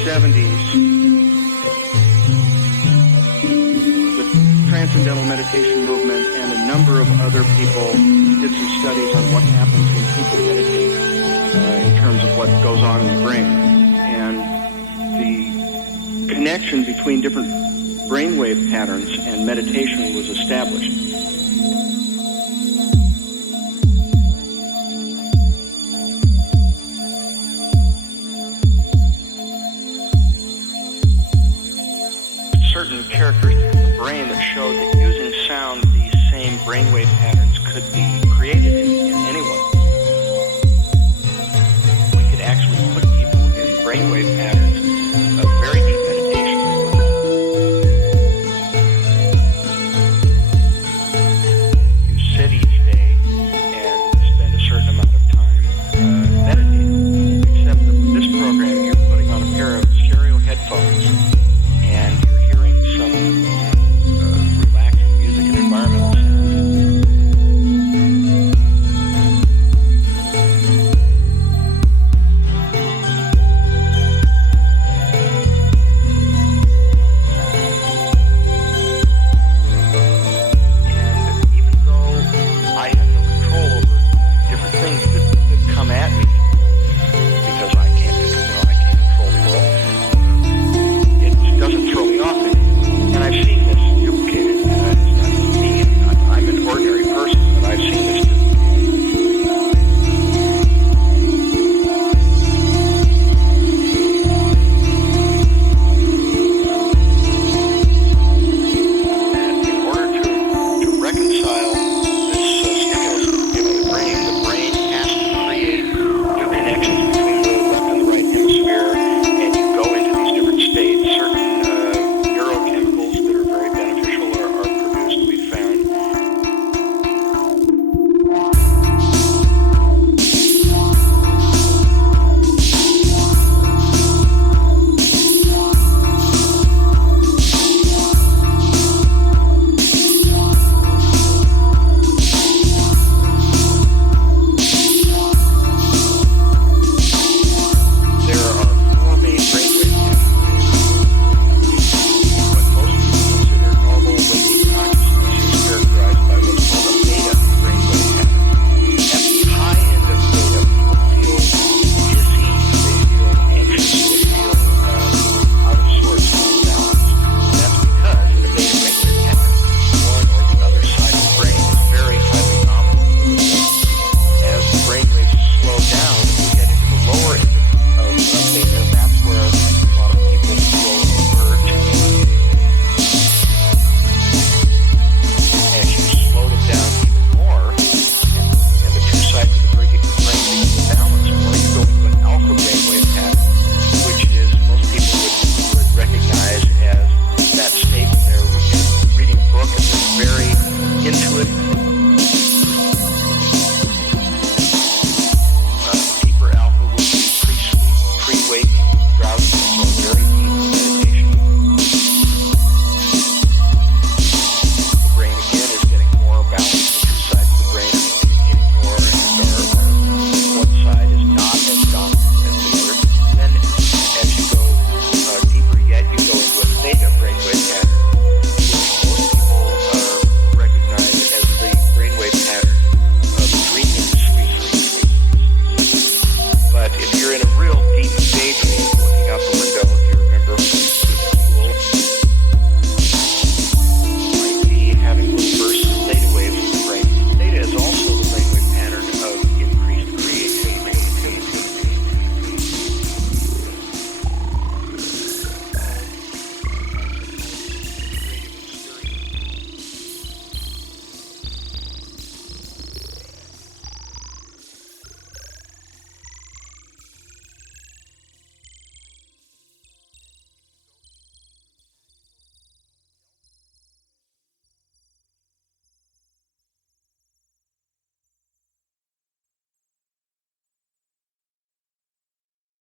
1970s, the Transcendental Meditation Movement and a number of other people did some studies on what happens when people meditate in terms of what goes on in the brain. And the connection between different brainwave patterns and meditation was established. Certain characteristics of the brain that showed that using sound, these same brainwave patterns could be created in anyone. We could actually put people in brainwave patterns